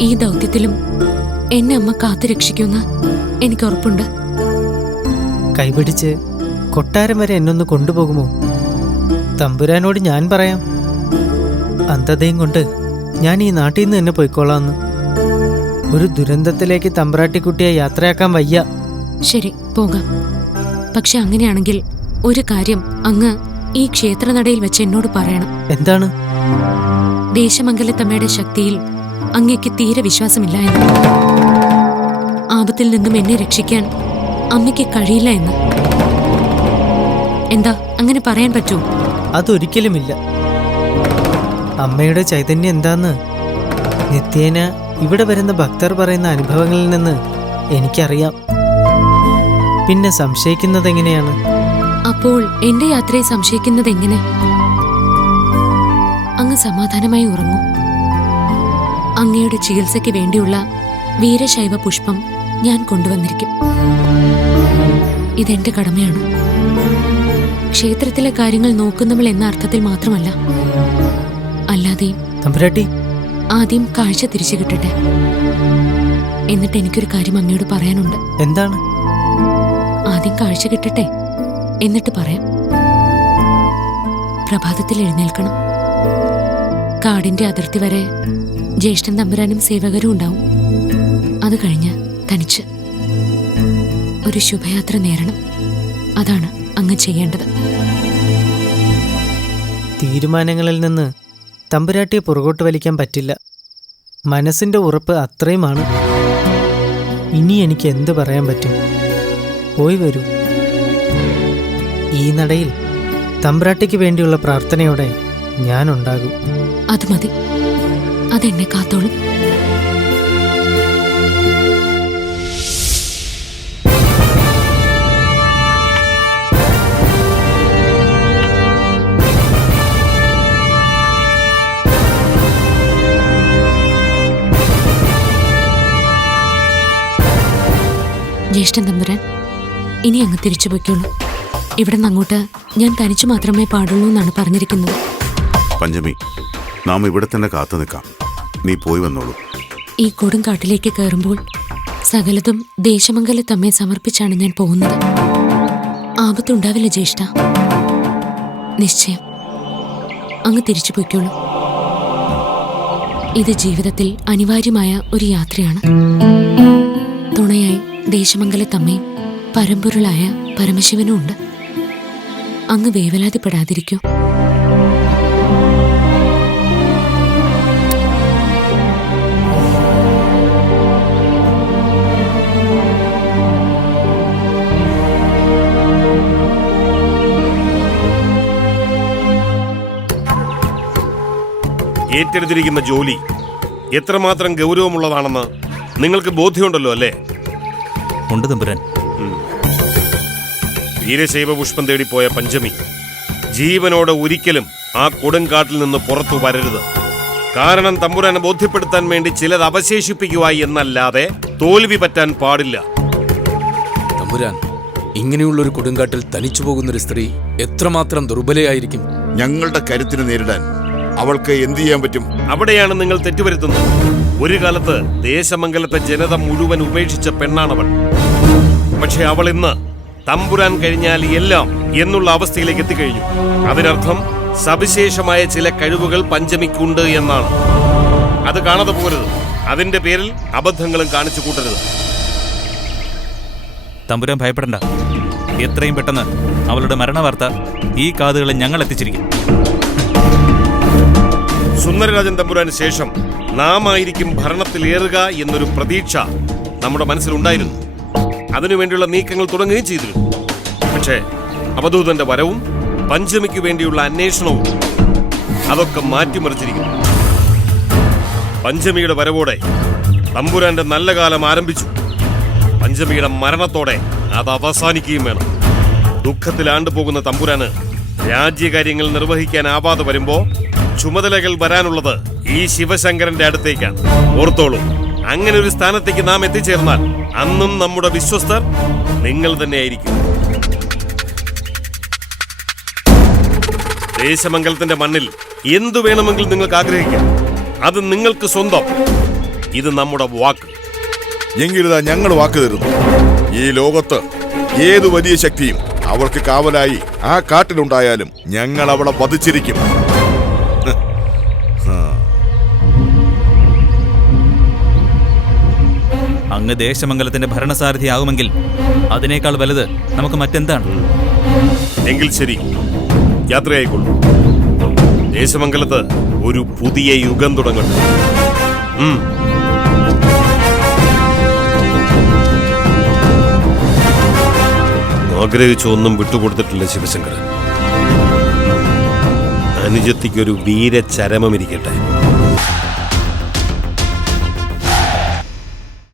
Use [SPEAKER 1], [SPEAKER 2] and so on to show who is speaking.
[SPEAKER 1] ഈ ദൗത്യത്തിലും എന്നെ അമ്മ കാത്തു രക്ഷിക്കുമെന്ന് എനിക്ക് ഉറപ്പുണ്ട്.
[SPEAKER 2] കൈപിടിച്ച് കൊട്ടാരം വരെ എന്നൊന്ന് കൊണ്ടുപോകുമോ? തമ്പുരാനോട് ഞാൻ പറയാം. അന്ധതയും കൊണ്ട് ഞാൻ ഈ നാട്ടിൽ നിന്ന് തന്നെ പോയിക്കോളാന്ന്. ഒരു ദുരന്തത്തിലേക്ക് തമ്പ്രാട്ടിക്കുട്ടിയെ യാത്രയാക്കാൻ വയ്യ.
[SPEAKER 1] ശരി പോകാം. പക്ഷെ അങ്ങനെയാണെങ്കിൽ ഒരു കാര്യം അങ്ങ് ഈ ക്ഷേത്രനടയിൽ വെച്ച് എന്നോട് പറയണം.
[SPEAKER 2] എന്താണ്?
[SPEAKER 1] ദേശമംഗലത്തമ്മയുടെ ശക്തിയിൽ അങ്ങയ്ക്ക് തീരെ വിശ്വാസമില്ല എന്ന്. ആപത്തിൽ നിന്നും എന്നെ രക്ഷിക്കാൻ അമ്മയ്ക്ക് കഴിയില്ല എന്ന്. എന്താ അങ്ങനെ പറയാൻ പറ്റുമോ
[SPEAKER 2] അതൊരിക്കലുമില്ല. അമ്മയുടെ ചൈതന്യം എന്താന്ന് നിത്യേന ഇവിടെ വരുന്ന ഭക്തർ പറയുന്ന അനുഭവങ്ങളിൽ നിന്ന് എനിക്കറിയാം. പിന്നെ സംശയിക്കുന്നത് എങ്ങനെയാണ്?
[SPEAKER 1] അപ്പോൾ എന്റെ യാത്രയെ സംശയിക്കുന്നത് എങ്ങനെ? അങ്ങ് സമാധാനമായി ഉറങ്ങൂ. അങ്ങയുടെ ചികിത്സയ്ക്ക് വേണ്ടിയുള്ള വീരശൈവ പുഷ്പം ഞാൻ കൊണ്ടുവന്നിരിക്കും. ഇതെന്റെ കടമയാണ്. ക്ഷേത്രത്തിലെ കാര്യങ്ങൾ നോക്കുന്നവൾ എന്ന അർത്ഥത്തിൽ മാത്രമല്ല. അല്ലാതെയും
[SPEAKER 2] തമ്പുരാട്ടി.
[SPEAKER 1] ആദ്യം കാഴ്ച തിരിച്ചു കിട്ടട്ടെ. എന്നിട്ട് എനിക്കൊരു കാര്യം അങ്ങയോട് പറയാനുണ്ട്.
[SPEAKER 2] എന്താണ്?
[SPEAKER 1] ആദ്യം കാഴ്ച കിട്ടട്ടെ. എന്നിട്ട് പറയാം. പ്രഭാതത്തിൽ എഴുന്നേൽക്കണം. കാടിന്റെ അതിർത്തി വരെ ജ്യേഷ്ഠൻ തമ്പുരാനും സേവകരും ഉണ്ടാവും. അത് കഴിഞ്ഞ് തനിച്ച് ഒരു ശുഭയാത്ര നേരണം. അതാണ് അങ്ങ് ചെയ്യേണ്ടത്.
[SPEAKER 2] തീരുമാനങ്ങളിൽ നിന്ന് തമ്പുരാട്ടിയെ പുറകോട്ട് വലിക്കാൻ പറ്റില്ല. മനസ്സിന്റെ ഉറപ്പ് അത്രയുമാണ്. ഇനി എനിക്ക് എന്ത് പറയാൻ പറ്റും? പോയി വരൂ. ഈ നടയിൽ തമ്പ്രാട്ടിക്ക് വേണ്ടിയുള്ള പ്രാർത്ഥനയോടെ ഞാനുണ്ടാകും.
[SPEAKER 1] അത് മതി. അതെന്നെ കാത്തോളും. ജ്യേഷ്ഠൻ തമ്പുരാൻ ഇനി അങ്ങ് തിരിച്ചു പോയിക്കോളൂ. ഇവിടെ നിന്ന് അങ്ങോട്ട് ഞാൻ തനിച്ചു മാത്രമേ പാടുള്ളൂ എന്നാണ് പറഞ്ഞിരിക്കുന്നത്.
[SPEAKER 3] പഞ്ചമി. നാം ഇവിടെ തന്നെ കാത്തു നിൽക്കാം. നീ പോയി വന്നോളൂ.
[SPEAKER 1] ഈ കൊടുങ്കാട്ടിലേക്ക് കയറുമ്പോൾ സകലതും ദേശമംഗലത്തമ്മയെ സമർപ്പിച്ചാണ് ഞാൻ പോകുന്നത്. ആപത്തുണ്ടാവില്ല ജ്യേഷ്ഠ. നിശ്ചയം. അങ്ങ് തിരിച്ചു പോയിക്കോളൂ. ഇത് ജീവിതത്തിൽ അനിവാര്യമായ ഒരു യാത്രയാണ്. തുണയായി ദേശമംഗലത്തമ്മയും പരമ്പൊരുളായ പരമശിവനും ഉണ്ട് അങ്ങ് വേവലാതിപ്പെടാതിരിക്കൂ.
[SPEAKER 4] ഏറ്റെടുത്തിരിക്കുന്ന ജോലി എത്രമാത്രം ഗൗരവമുള്ളതാണെന്ന് നിങ്ങൾക്ക് ബോധ്യമുണ്ടല്ലോ അല്ലേ?
[SPEAKER 5] ഉണ്ട് തമ്പുരാൻ.
[SPEAKER 4] വീരശൈവ പുഷ്പം തേടിപ്പോയ പഞ്ചമി. ജീവനോടെ ഒരിക്കലും ആ കൊടുങ്കാട്ടിൽ നിന്ന് പുറത്തു വരരുത്. കാരണം തമ്പുരാനെ ബോധ്യപ്പെടുത്താൻ വേണ്ടി ചിലത് അവശേഷിപ്പിക്കുക എന്നല്ലാതെ തോൽവി പറ്റാൻ പാടില്ല.
[SPEAKER 6] തമ്പുരാൻ ഇങ്ങനെയുള്ള ഒരു കൊടുങ്കാട്ടിൽ തനിച്ചു പോകുന്ന ഒരു സ്ത്രീ എത്രമാത്രം ദുർബലയായിരിക്കും?
[SPEAKER 3] ഞങ്ങളുടെ കരുത്തിനെ നേരിടാൻ അവൾക്ക് എന്ത് ചെയ്യാൻ പറ്റും?
[SPEAKER 4] അവിടെയാണ് നിങ്ങൾ തെറ്റുവരുത്തുന്നത്. ഒരു കാലത്ത് ദേശമംഗലത്തെ ജനത മുഴുവൻ ഉപേക്ഷിച്ച പെണ്ണാണവൾ. പക്ഷെ അവൾ ഇന്ന് തമ്പുരാൻ കഴിഞ്ഞാൽ എല്ലാം എന്നുള്ള അവസ്ഥയിലേക്ക് എത്തിക്കഴിഞ്ഞു. അതിനർത്ഥം സവിശേഷമായ ചില കഴിവുകൾ പഞ്ചമിക്കുണ്ട് എന്നാണ്. അത് കാണാതെ പോകരുത്. അതിന്റെ പേരിൽ അബദ്ധങ്ങളും കാണിച്ചു കൂട്ടരുത്.
[SPEAKER 5] തമ്പുരാൻ ഭയപ്പെടണ്ട. എത്രയും പെട്ടെന്ന് അവളുടെ മരണവാർത്ത ഈ കാതുകളെ ഞങ്ങൾ എത്തിച്ചിരിക്കും.
[SPEAKER 4] സുന്ദരരാജൻ തമ്പുരാന് ശേഷം നാം ആയിരിക്കും ഭരണത്തിലേറുക എന്നൊരു പ്രതീക്ഷ നമ്മുടെ മനസ്സിലുണ്ടായിരുന്നു. അതിനുവേണ്ടിയുള്ള നീക്കങ്ങൾ തുടങ്ങുകയും ചെയ്തിരുന്നു. പക്ഷേ അവധൂതന്റെ വരവും പഞ്ചമിക്ക് വേണ്ടിയുള്ള അന്വേഷണവും അതൊക്കെ മാറ്റിമറിച്ചിരിക്കുന്നു. പഞ്ചമിയുടെ വരവോടെ തമ്പുരാന്റെ നല്ല കാലം ആരംഭിച്ചു. പഞ്ചമിയുടെ മരണത്തോടെ അത് അവസാനിക്കുകയും വേണം. ദുഃഖത്തിലാണ്ടു പോകുന്ന തമ്പുരാന് രാജ്യകാര്യങ്ങൾ നിർവഹിക്കാനാവാതെ വരുമ്പോ ചുമതലകൾ വരാനുള്ളത് ഈ ശിവശങ്കരന്റെ അടുത്തേക്കാണ്. ഓർത്തോളൂ അങ്ങനെ ഒരു സ്ഥാനത്തേക്ക് നാം എത്തിച്ചേർന്നാൽ അന്നും നമ്മുടെ വിശ്വസ്തർ നിങ്ങൾ തന്നെയായിരിക്കും. ദേശമംഗലത്തിന്റെ മണ്ണിൽ എന്തു വേണമെങ്കിലും നിങ്ങൾക്ക് ആഗ്രഹിക്കാം. അത് നിങ്ങൾക്ക് സ്വന്തം. ഇത് നമ്മുടെ വാക്ക്.
[SPEAKER 7] എങ്കിലിതാ ഞങ്ങൾ വാക്ക് തരുന്നു. ഈ ലോകത്ത് ഏതു വലിയ ശക്തിയും അവർക്ക് കാവലായി ആ കാട്ടിലുണ്ടായാലും ഞങ്ങൾ അവളെ വധിച്ചിരിക്കും.
[SPEAKER 5] അങ്ങ് ദേശമംഗലത്തിന്റെ ഭരണസാരഥിയാകുമെങ്കിൽ അതിനേക്കാൾ വലുത് നമുക്ക് മറ്റെന്താണ്?
[SPEAKER 4] എങ്കിൽ ശരി. യാത്രയായിക്കൊള്ളൂ. ദേശമംഗലത്ത് ഒരു പുതിയ യുഗം തുടങ്ങട്ടെ. ആഗ്രഹിച്ച ഒന്നും വിട്ടുകൊടുത്തിട്ടില്ല ശിവശങ്കരൻ. അനുജത്തിക്കൊരു വീരചരമമിരിക്കട്ടെ.